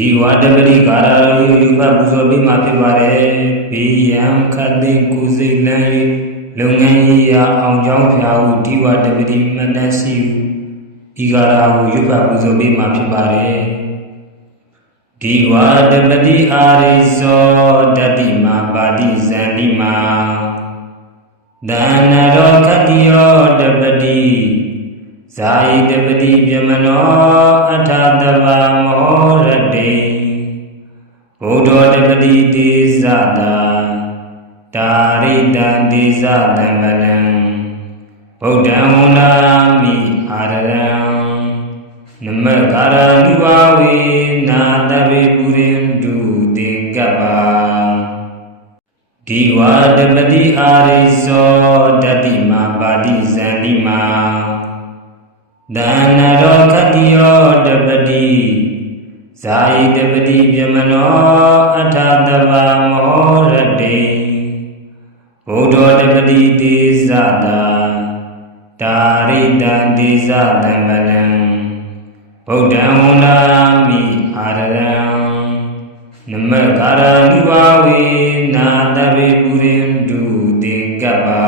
ဒီဝါတပတိကာရရောယူပပူဇော်ပြီးမှဖြစ်ပါတယ်ဘေးရန်ခတ်သိကိုယ်စိတ်လန်း၍လုပ်ငန်းရေးရာအောင်ကြောင်းဖျားဟုဒီဝါတပတိမတန်းရှိဟုဤကာရကိုယူပပူဇော်ပြီးမှဖြစ်ပါတယ်ဒီဝါတပတိအာရိဇောတတိမာပါတိဇန္တိမာဒါနရောခတ္တိယောတပတိဇာယိတပတိပြမနောအထတဗာမောရတေ ဘုဒ္ဓတပတိတေဇတာတာရိတံတေဇတံဗလံဗုဒ္ဓံဝန္ဒာမိအာရရံနမကာရဏုဘာဝေနာတဗေပုရိန္တုတေကပ္ပါဒီဝါတပတိအာရိဇောတတိမာပါတိဇန္တိမာဒါနရောခတ္တိယောတပတိ ဇာယိတပတိပြမနောအထတဗာမောရတေဘုဒ္ဓတပတိတေဇတာတာရိတံတေဇတံဗလံဗုဒ္ဓံဝန္ဒာမိအာရရံနမကာရဏုဘာဝေနာတဗေပုရိန္တုတေကပ္ပါ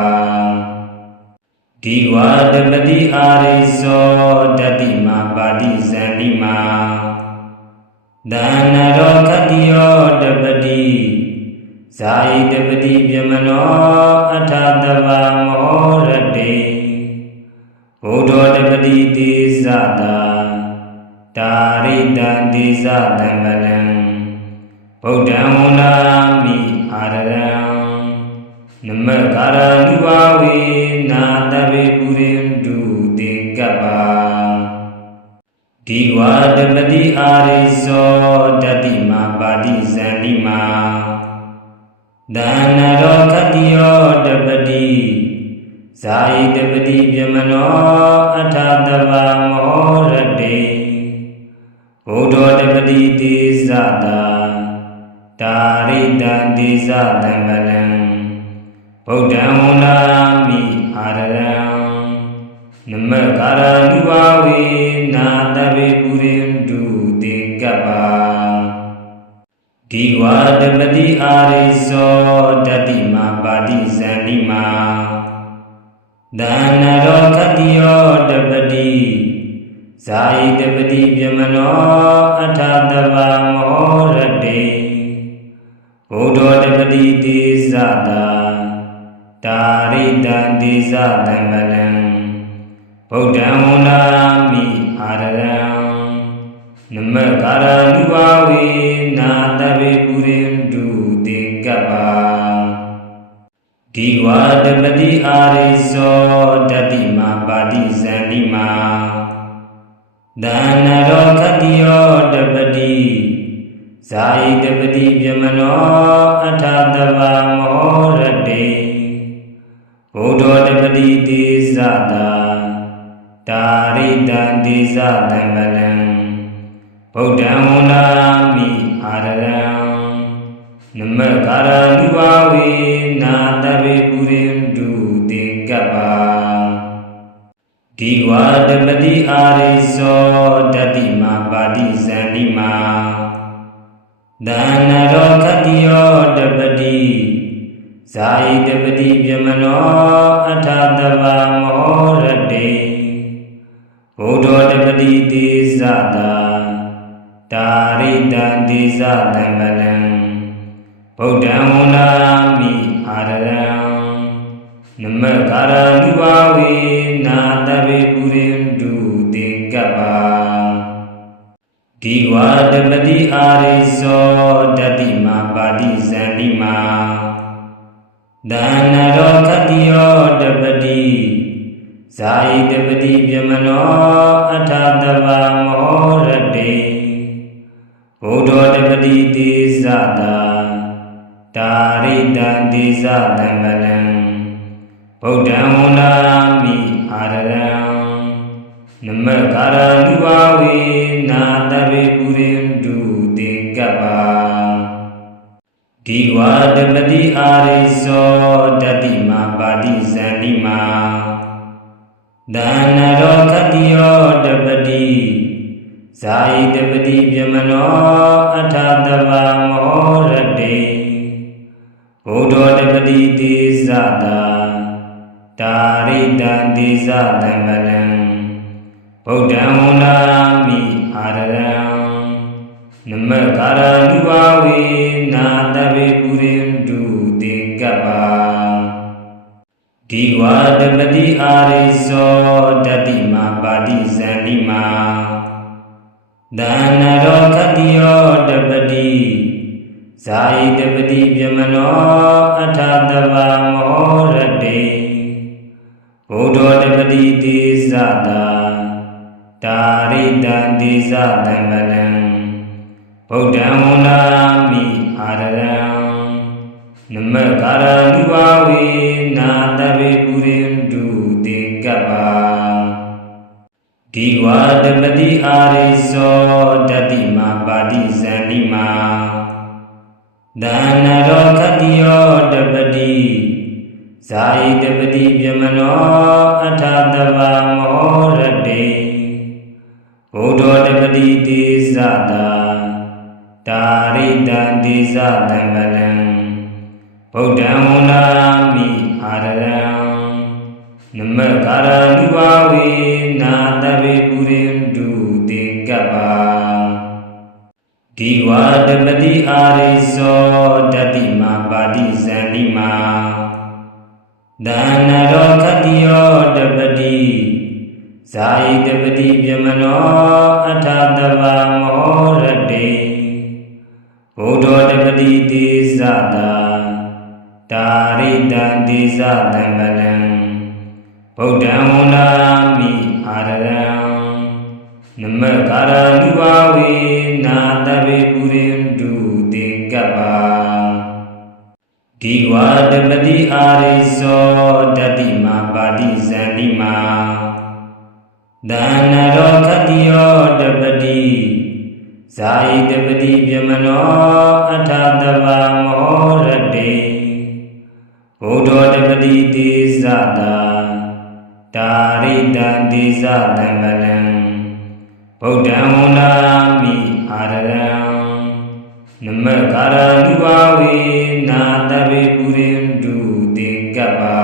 ဒီဝါတပတိအာရိဇောတတိမာပါတိဇန္တိမာ ဒါနရောခတ္တိယောတပတိဇာယိတပတိပြမနောအထတဗာမောရတေဘုဒ္ဓတပတိတေဇတာတာရိတံတေဇတံဗလံဗုဒ္ဓံဝန္ဒာမိအာရရံနမကာရဏုဘာဝေ ဒီဝါတပတိအာရိဇောတတိမာပါတိဇန္တိမာဒါနရောခတ္တိယောတပတိဇာယိတပတိပြမနောအထတဗာမောရတေဘုဒ္ဓတပတိတေဇတာတာရိတံတိဇတံဗလံဗုဒ္ဓံဝန္ဒာမိအာရရံနမကာရဏု ဝါတပတိအာရိဇောတတိမာပါတိဇန္တိမာဒါနရောခတ္တိယောတပတိဇာယိတပတိပြမနောအထတဗာမောရတေဘုဒ္ဓတပတိတေဇတာတာရိတံတေဇတံဗလံဗုဒ္ဓံဝန္ဒာမိအာရရံနမကာရဏုဘာဝေနာတဗေ ဒီဝါတပတိအာရိဇောတတိမာပါတိဇန္တိမာဒါနရောခတ္တိယောတပတိဇာယိတပတိပြမနောအထတဗာမောရတေဘုဒ္ဓတပတိတေဇတာတာရိတံတေဇတံဗလံဗုဒ္ဓံဝန္ဒာမိအာရရံနမကာရဏုဘာဝေ နာတဗေပုရိန္တုတေကပ္ပါဒီဝါတပတိအာရိဇောတတိမာပါတိဇန္တိမာဒါနရောခတ္တိယောတပတိဇာယိတပတိပြမနောအထတဗာမောရတေဘုဒ္ဓတပတိတေဇတာတာရိတံတေဇတံဗလံဗုဒ္ဓံဝန္ဒာမိအာ ရရံနမကာရဏုဘာဝေနာတဗေပုရိန္တုတေကပ္ပါဒီဝါတပတိအာရိဇောတတိမာပါတိဇန္တိမာဒါနရောခတ္တိယောတပတိဇာယိတပတိပြမနောအထတဗာမောရတေဘုဒ္ဓတပတိတေဇတာ တာရိတံတေဇတံဗလံဗုဒ္ဓံဝန္ဒာမိအာရရံနမကာရဏုဘာဝေနာတဗေပုရိန္တုတေကပ္ပါဒီဝါတပတိအာရိဇောတတိမာပါတိဇန္တိမာဒါနရောခတ္တိယောတပတိဇာယိတပတိပြမနောထာတဗာမောရတေဘု ဒ္ဓတပတိတိသတာတာရိတံတိသတံပလံဗုဒ္ဓံဝန္ဒာမိအာရရံနမကာရဏုဘာဝေနာတဗေပုရိန္တုတေကပ္ပါဒီဝါတပတိအာရိဇောတတိမာပါတိဇန္တိမာဒါနရောကတိယောတပတိ ဇာယိတပတိပြမနောအထာတဗာမောရတေဘုဒ္ဓတပတိတိသတာတာရိတံတိသတံပလံဗုဒ္ဓံဝန္ဒာမိအာရရံနမကာရဏုဘာဝေနာတဗေပုရိန္တုတေကပ္ပါဒီဝါတပတိအာရိဇောတတိမာပါတိဇန္တိမာ ဒါနရောခတိယောတပတိဇာယိတပတိပြမနောအထာတဗာမောရတေဘုဒ္ဓတပတိတိသတာတာရိတံတိသတံပလံဗုဒ္ဓံဝန္ဒာမိအာရရံနမကာရဏုဘာဝေနာတဗေပုရိန္တုတေကပ္ပါ ဒီဝါတပတိအာရိဇောတတိမာပါတိဇန္တိမာဒါနရောခတိယောတပတိဇာယိတပတိပြမနောအထာတဗာမောရတေဘုဒ္ဓတပတိတိသတာတာရိတံတိသတံပလံဗုဒ္ဓံဝန္ဒာမိအာရရံနမကာရဏုဘာဝေ နာတဗေပုရိန္တုတေကပ္ပါဒီဝါတပတိအာရိဇောတတိမာပါတိဇန္တိမာဒါနရောခတိယောတပတိဇာယိတပတိပြမနောအထာတဗာမောရတေဘုဒ္ဓတပတိတိသတာတာရိတံတိသတံပလံဗုဒ္ဓံဝန္ဒာမိအာ ရရံနမကာရဏုဘာဝေနာတဗေပုရိန္တုတေကပ္ပါ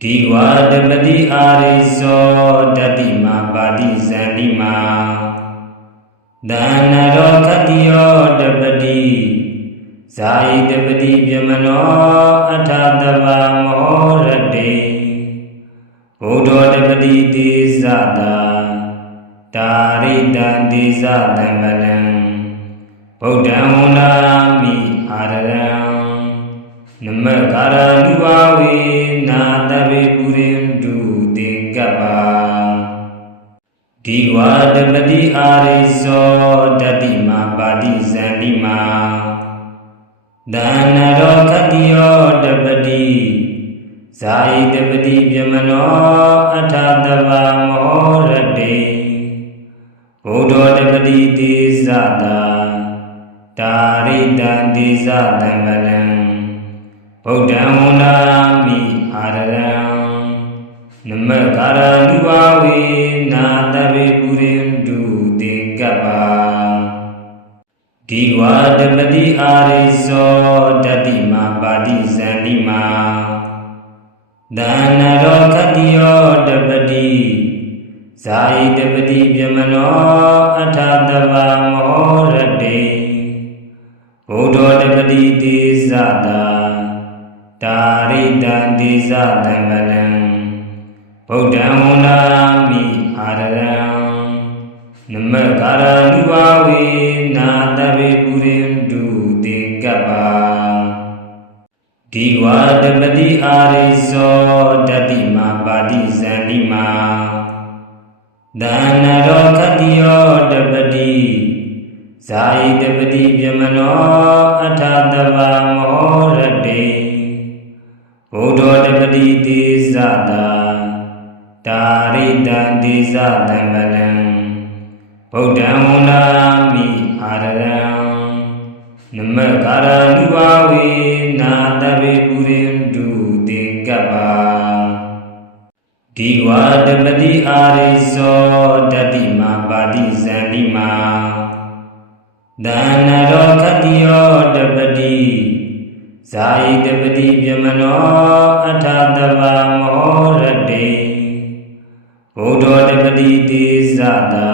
ဒီဝါတပတိအာရိဇောတတိမာပါတိဇန္တိမာဒါနရောခတိယောတပတိဇာယိတပတိပြမနောအထာတဗာမောရတေဘုဒ္ဓတပတိတိသတာ တာရိတံတိသတံပလံဗုဒ္ဓံဝန္ဒာမိအာရရံနမကာရဏုဘာဝေနာတဗေပုရိန္တုတေကပ္ပါဒီဝါတပတိအာရိဇောတတိမာပါတိဇန္တိမာဒါနရောခတိယောတပတိဇာယိတပတိပြမနောအထာတဗာမောရတေ ဘုဒ္ဓတပတိတိသတာတာရိတံတိသတံပလံဗုဒ္ဓံဝန္ဒာမိအာရရံနမကာရဏုဘာဝေနာတဗေပုရိန္တုတေကပ္ပါဒီဝါတပတိအာရိဇောတတိမာပါတိဇန္တိမာဒါနရောခတိယောတပတိဇာယိတ ရိဇောတတိမာပါတိဇန္တိမာဒါနရောခတိယောတပတိဇာယိတပတိပြမနောအထာတဗာမောရတေဘုဒ္ဓတပတိတိသတာတာရိတံတိသတံပလံဗုဒ္ဓံဝန္ဒာမိအာရရံနမကာရဏုဘာဝေနာတဗေ ဒီဝါတပတိအာရိဇောတတိမာပါတိဇန္တိမာဒန္နရောခတ္တိယောတပတိဇာယိတပတိပြမနောအထတဗာမောရတေဘုဒ္ဓောတပတိသေဇတာ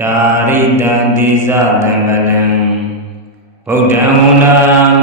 တာရိတံသေဇတံဗလံဗုဒ္ဓံဝန္ဒာ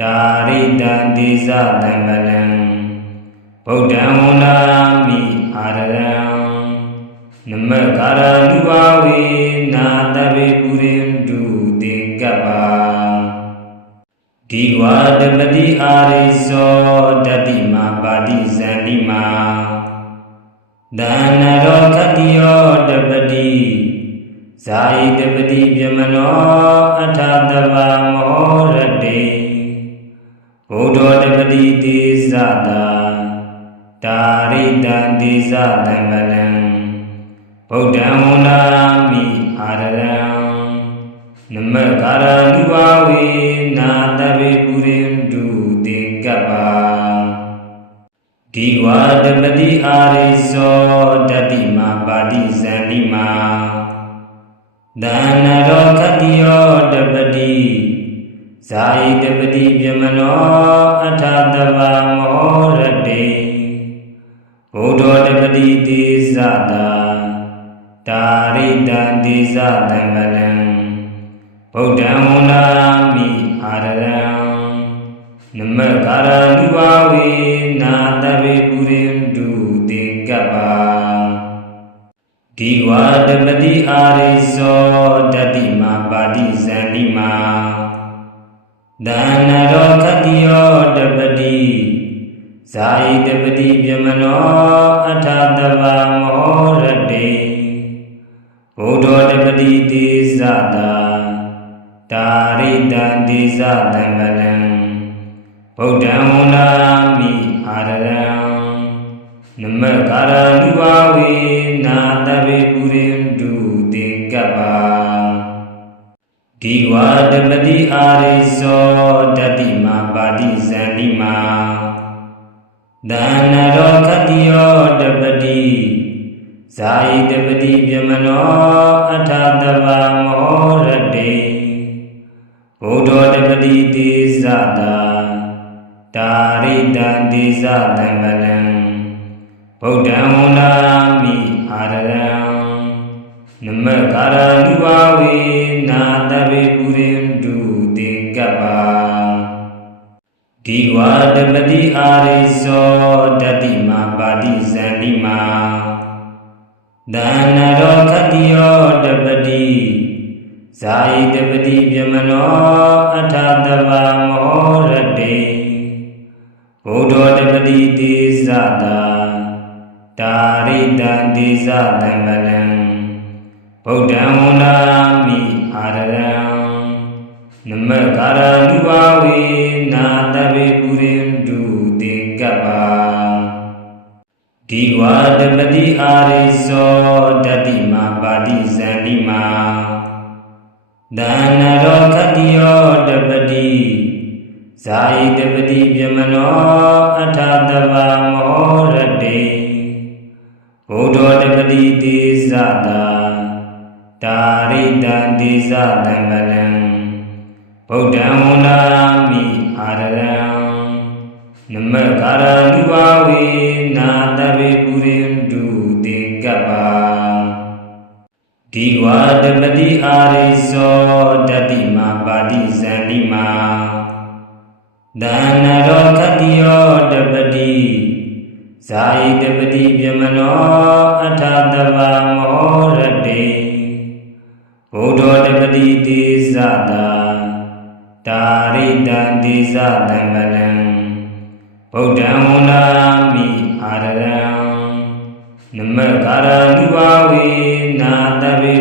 တာရိတံသေဇတံဗလံဗုဒ္ဓံဝန္ဒာမိအာရရံနမကာရနုဘာဝေနာတဗေပုရိန္တုတေကပ္ပါဒီဝါတပတိအာရိဇောတတိမာပါတိဇန္တိမာဒန္နရောခတ္တိယောတပတိဇာယိတပတိပြမနောအထ န္နရောခတ္တိယောတပတိဇာယိတပတိပြမနောအထတဗာမောရတေဘုဒ္ဓောတပတိသေဇတာတာရိတံသေဇတံဗလံဗုဒ္ဓံဝန္ဒာမိအာရရံနမကာရနုဘာဝေနာတဗေပုရိ ဒီဝါတပတိအာရိဇောတတိမာပါတိဇန္တိမာဒန္နရောခတ္တိယောတပတိဇာယိတပတိပြမနောအထတဗာမောရတေဘုဒ္ဓောတပတိသေဇတာတာရိတံသေဇတံဗလံဗုဒ္ဓံဝန္ဒာမိအာရရံနမကာရနုဘာဝေ ဒီဝါတပတိအာရိဇောတတိမာပါတိဇန္တိမာဒန္နရောခတ္တိယောတပတိဇာယိတပတိပြမနောအထတဗာမောရတေဘုဒ္ဓောတပတိသေဇတာတာရိတံသေဇတံဗလံဗုဒ္ဓံဝန္ဒာမိအာရရံနမကာရနုဘာဝေ ဝါတပတိအာရိဇောတတိမာပါတိဇန္တိမာဒန္နရောခတ္တိယောတပတိဇာယိတပတိပြမနောအထတဗာမောရတေဘုဒ္ဓောတပတိသေဇတာတာရိတံသေဇတံဗလံဗုဒ္ဓံဝန္ဒာမိအာရရံနမကာရနုဘာဝေနာတဗေ ဒီဝါတပတိအာရိဇောတတိမာပါတိဇန္တိမာဒန္နရောခတ္တိယောတပတိဇာယိတပတိပြမနော ဒန္နရောခတ္တိယောတပတိဇာယိတပတိပြမနောအထတဗာမောရတေဘုဒ္ဓောတပတိသေဇတာတာရိတံသေဇတံဗလံဗုဒ္ဓံဝန္ဒာမိအာရရံနမကာရနုဘာဝေနာတဗေ